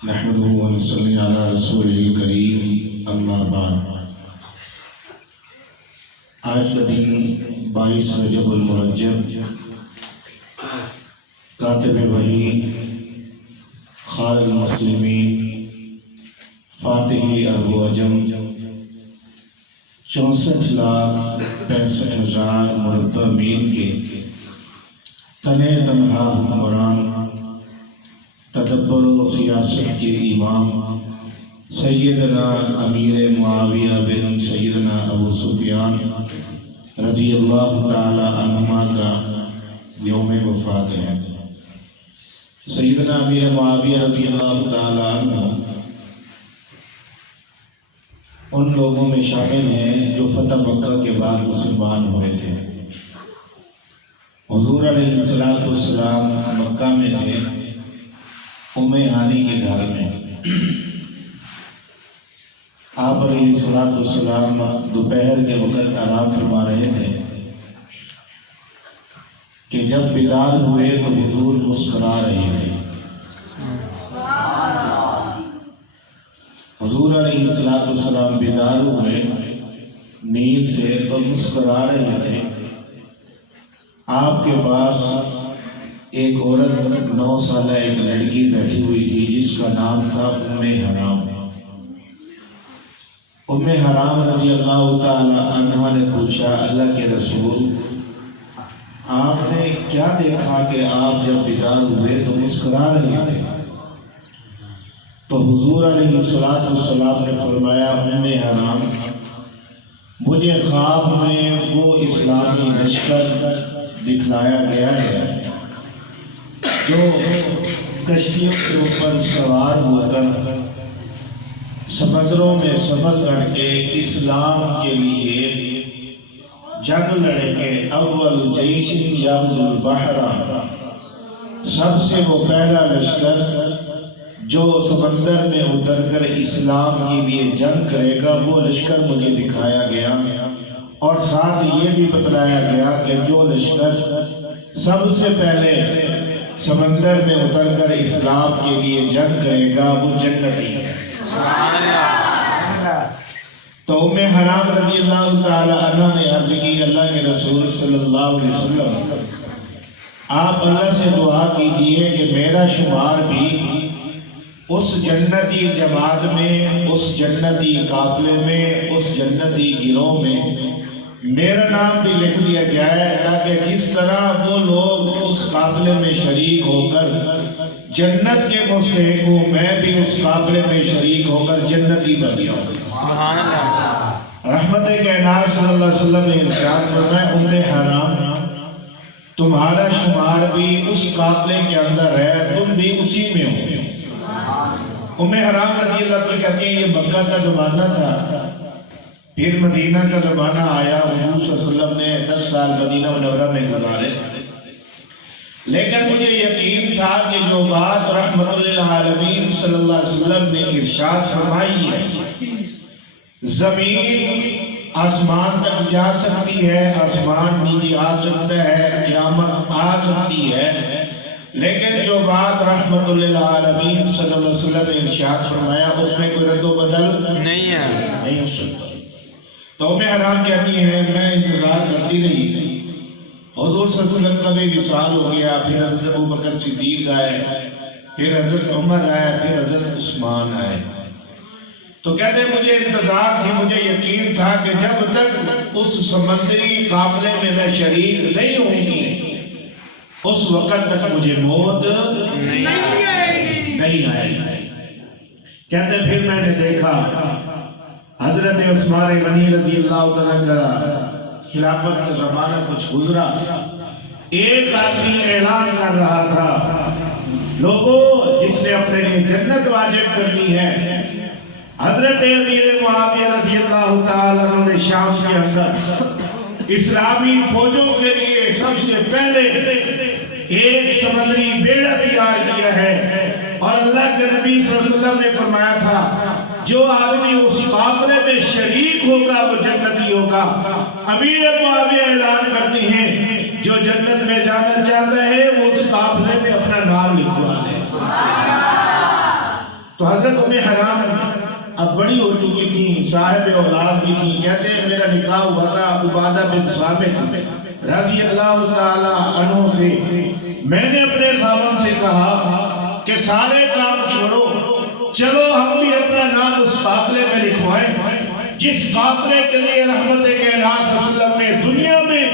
نحمده ونصلي على رسوله الکریم اما بعد۔ آج کا دن 22 رجب المرجب، کاتب وحی، خالق المسلمین، فاتح ارب و عجم، 64,65,000 مربع میل کے تنہ تنہا حکمران، تدبر و سیاست کے امام، سیدنا امیر معاویہ بن سیدنا ابو سفیان رضی اللہ تعالی عنہما کا یوم وفات ہے۔ سیدنا امیر معاویہ رضی اللہ تعالی عنہ ان لوگوں میں شامل ہیں جو فتح مکہ کے بعد مسلمان ہوئے تھے۔ حضور علیہ السلام مکہ میں تھے، ام ہانی کے گھر میں۔ آپ علیہ السلام دوپہر کے وقت آرام فرما رہے تھے کہ جب بیدار ہوئے تو حضور مسکرا رہے تھے۔ حضور علیہ السلام بیدار ہوئے نیند سے تو مسکرا رہے تھے۔ آپ کے پاس ایک عورت 9 سالہ ایک لڑکی بیٹھی ہوئی تھی جس کا نام تھا ام حرام۔ ام حرام رضی اللہ تعالی عنہ نے پوچھا، اللہ کے رسول، آپ نے کیا دیکھا کہ آپ جب بیدار ہوئے تو مسکرا رہے تھے؟ تو حضور علیہ السلام نے فرمایا، ام حرام، مجھے خواب میں وہ اسلامی لشکر دکھلایا گیا ہے جو کشتیوں کے اوپر سوار ہو کر سمندروں میں سفر کر کے اسلام کے لیے جنگ لڑیں گے۔ اول جیش یغزو البحر، سب سے وہ پہلا لشکر جو سمندر میں اتر کر اسلام کے لیے جنگ کرے گا، وہ لشکر مجھے دکھایا گیا، اور ساتھ یہ بھی بتلایا گیا کہ جو لشکر سب سے پہلے سمندر میں اتر کر اسلام کے لیے جنگ کرے گا وہ جنتی ہے۔ تو ام حرام رضی اللہ تعالی عنہ نے عرض کی، اللہ کے رسول صلی اللہ علیہ وسلم، آپ اللہ سے دعا کیجئے کہ میرا شمار بھی اس جنتی جماعت میں، اس جنتی قافلے میں، اس جنتی گروہ میں میرا نام بھی لکھ دیا جائے، تاکہ جس طرح وہ لوگ اس قافلے میں شریک ہو کر جنت کے مستحق ہوں، میں بھی اس قافلے میں شریک ہو کر جنتی بن جاؤں۔ سبحان اللہ۔ رحمت کائنات صلی اللہ علیہ وسلم نے ارشاد فرمایا، ام حرام، تمہارا شمار بھی اس قافلے کے اندر ہے، تم بھی اسی میں ہو۔ ام حرام رضی اللہ عنہ کہتے ہیں یہ مکہ کا زمانہ تھا، پھر مدینہ کا زمانہ آیا، حضور صلی اللہ علیہ وسلم نے 10 سال مدینہ منورہ میں گزارے، لیکن مجھے یقین تھا کہ جو بات رحمت للعالمین صلی اللہ علیہ وسلم نے ارشاد فرمائی ہے، زمین آسمان تک جا سکتی ہے، آسمان نیچے آ سکتا ہے، قیامت آ سکتی ہے، لیکن جو بات رحمت للعالمین صلی اللہ علیہ وسلم نے ارشاد فرمایا اس میں کوئی رد و بدل نہیں ہو سکتا۔ تو ام حرام کہتی ہیں، میں انتظار کرتی رہی، حضور صلی اللہ علیہ وسلم کا بھی وصال ہو گیا، پھر حضرت ابوبکر صدیق آئے، پھر حضرت عمر آئے، پھر حضرت عثمان آئے۔ تو کہتے ہیں مجھے انتظار تھی، مجھے یقین تھا کہ جب تک اس سمندری قافلے میں میں شریک نہیں ہوں گی اس وقت تک مجھے موت نہیں آئے گی۔ کہتے ہیں پھر میں نے دیکھا حضرت عثمان غنی رضی اللہ عنہ کا خلافت کا زمانہ کچھ گزرا، ایک آدمی اعلان کر رہا تھا، لوگوں جس نے اپنے لیے جنت واجب کرنی ہے، حضرت امیر معاویہ رضی اللہ تعالیٰ عنہ نے شام کے اندر اسلامی فوجوں کے لیے سب سے پہلے ایک سمندری بیڑا تیار کیا ہے، اور اللہ کے نبی صلی اللہ علیہ وسلم نے فرمایا تھا جو آدمی اس قافلے میں شریک ہوگا وہ جنتی ہوگا۔ امیر معاویہ اعلان کرتی ہیں جو جنت میں جانا چاہتا ہے وہ اس قافلے میں اپنا نام لکھوا دے۔ تو حضرت ام حرام اب بڑی ہو چکی تھی، صاحب اولاد بھی تھی، کہتے ہیں میرا نکاح ہوا تھا عبادہ بن ثابت رضی اللہ تعالی عنہ سے۔ میں نے اپنے خاوند سے کہا کہ سارے کام چھوڑو، چلو ہم بھی اپنا نام اس قافلے میں لکھوائیں جس قافلے کے لیے رحمت کائنات صلی اللہ علیہ وسلم نے دنیا میں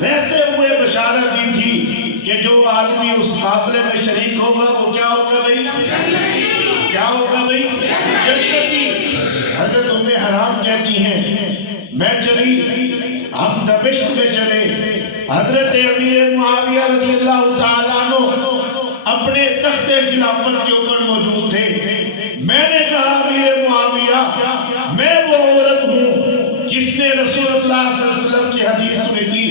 رہتے ہوئے بشارت دی تھی کہ جو آدمی اس قافلے میں شریک ہوگا وہ کیا ہوگا بھائی؟ کیا ہوگا بھائی؟ جنتی۔ حضرت ام حرام کہتی ہیں میں چلی، ہم دمشق میں چلے، حضرت امیر معاویہ رضی اللہ تعالیٰ عنہ اپنے تخت خلافت کے اوپر موجود تھے۔ میں نے کہا امیر معاویہ میں وہ عورت ہوں جس نے رسول اللہ صلی اللہ علیہ وسلم کی حدیث سنی تھی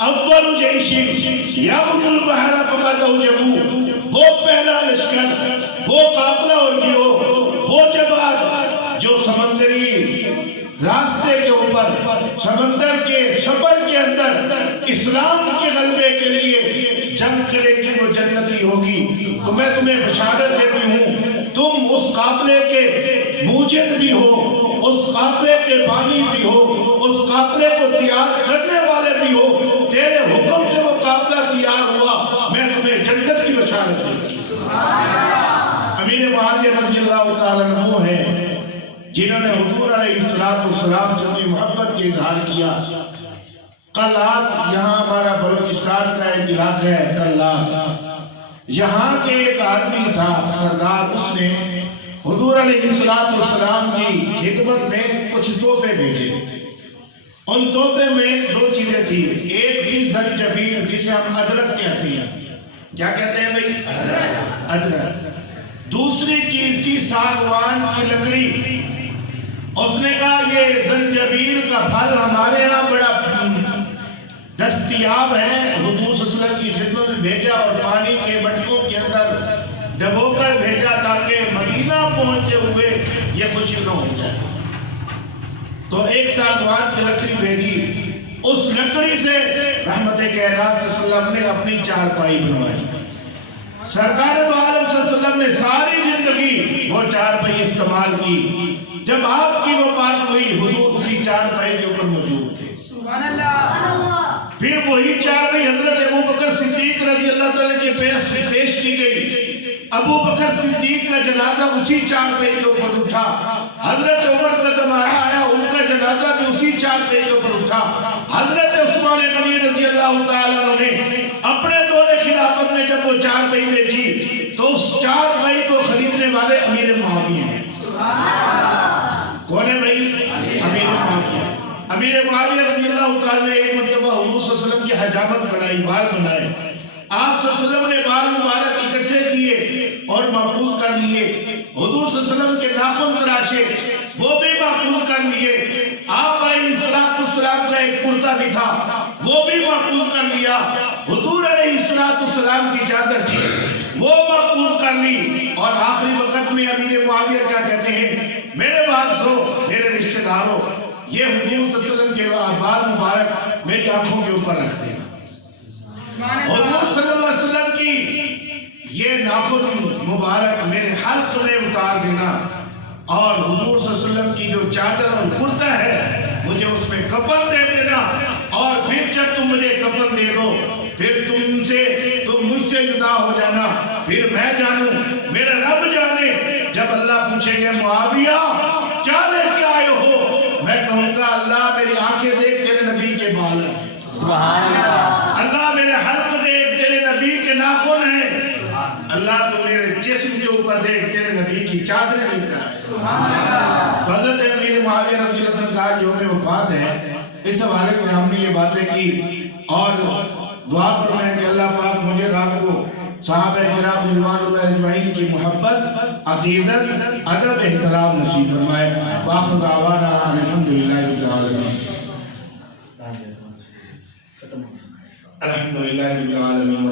اول جیش یغزو البحر فقد اوجبوا، وہ پہلا لشکر، وہ قافلہ اور گروہ، وہ جماعت جو سمندری راستے کے اوپر سمندر کے سفر کے اندر اسلام کے غلبے کے لیے جنگ کرے گی وہ جنتی ہوگی۔ تو میں تمہیں بشارت دیتی ہوں تم اس قافلے کے موجد بھی ہو، اس قافلے کے بانی بھی ہو، اس قافلے کو تیار کرنے والے بھی ہو، تیرے حکم سے وہ قافلہ تیار ہوا، میں تمہیں جنت کی بشارت دیتی ہوں۔ امیر معاویہ رضی اللہ تعالیٰ عنہ ہیں جنہوں نے حضور علیہ السلام سے اپنی محبت کے اظہار کیا۔ قلات، یہاں ہمارا بلوچستان کا ایک علاقہ ہے قلات، یہاں کے ایک آدمی تھا سردار، اس نے حضور علیہ السلام کی خدمت میں کچھ تحفے بھیجے۔ ان تحفے میں دو چیزیں تھی، ایک تھی زنجبیل جسے ہم ادرک کہتے ہیں، کیا کہتے ہیں بھائی؟ ادرک۔ دوسری چیز تھی ساگوان کی لکڑی۔ اس نے کہا یہ زنجبیل کا پھل ہمارے ہاں بڑا دستیاب ہے، حضور صلی اللہ علیہ وسلم کی خدمت میں بھیجا اور پانی کے مٹکوں کے اندر ڈبو کر بھیجا تاکہ مدینہ پہنچتے ہوئے یہ خوشی نہ ہو جائے۔ تو ایک ساگوان کی لکڑی بھیجی، اس لکڑی سے رحمت کائنات صلی اللہ علیہ وسلم نے اپنی چارپائی بنوائی۔ سرکار دو عالم صلی اللہ علیہ وسلم نے ساری زندگی وہ چارپائی استعمال کی۔ جب آپ کی وفات ہوئی حضور اسی چارپائی کے اوپر موجود تھے۔ سبحان اللہ۔ پھر وہی چارپائی حضرت ابوبکر صدیق رضی اللہ تعالیٰ کے پیش کی گئی۔ ابوبکر صدیق کا جنازہ اسی چارپائی کے اوپر اٹھا۔ حضرت عمر کا زمانہ آیا، ان کا جنازہ بھی اسی چارپائی کے اوپر اٹھا۔ حضرت عثمان غنی رضی اللہ تعالیٰ عنہ نے اپنے دور خلافت میں جب وہ چارپائی بیچی تو اس چارپائی کو خریدنے والے امیر معاویہ ہیں۔ کون ہے بھائی؟ امیر معاویہ۔ امیر معاویہ رضی اللہ تعالیٰ نے ایک مرتبہ حضور صلی اللہ علیہ وسلم کی حجامت بنائی، بال بنائے۔ آپ صلی اللہ علیہ وسلم نے بال مبارک اکٹھے کیے اور محفوظ کر لیے۔ حضور صلی اللہ علیہ وسلم کے ناخن تراشے، وہ بھی محفوظ کر لیے۔ آپ علیہ السلام کا ایک کرتا بھی تھا، وہ بھی محفوظ کر لیا۔ حضور علیہ السلام کی چادر تھی، وہ محفوظ کر لی۔ اور آخری وقت میں امیر معاویہ کیا کہتے ہیں؟ میرے وارثو، میرے رشتہ داروں، یہ حضور صلی اللہ علیہ وسلم کے بال مبارک میری آنکھوں کے اوپر رکھ دینا۔ حضور صلی اللہ علیہ وسلم کی یہ ناخن مبارک میرے حلق میں اتار دینا، اور حضور صلی اللہ علیہ وسلم کی جو چادر اور کرتا ہے مجھے اس میں کفن دے دینا، اور پھر جب تم مجھے کفن دے دو پھر تم مجھ سے جدا ہو جانا، پھر میں جانوں، میرا رب جانے۔ جب اللہ پوچھیں گے معاویہ کیا لے کے آئے ہو، میں کہوں گا اللہ میری آنکھیں دیکھ تیرے نبی کے بال ہیں، سبحان اللہ۔ اللہ میرے حلق دیکھ تیرے نبی کے ناخن ہیں، اللہ تو میرے جسم کے اوپر دیکھ تیرے نبی کی چادریں لے کر۔ سبحان اللہ۔ حضرت امیر معاویہ رضی اللہ عنہ کا یوم وفات ہے، اس حوالے سے ہم نے یہ باتیں کی اور دعا فرمائیں کہ اللہ پاک مجھے آپ کو صحابہ کرام رضوان اللہ اجمعین کی محبت، عقیدت، ادب، احترام نصیب فرمائے۔ وآخر دعوانا الحمدللہ رب العالمین۔ الحمدللہ رب العالمین۔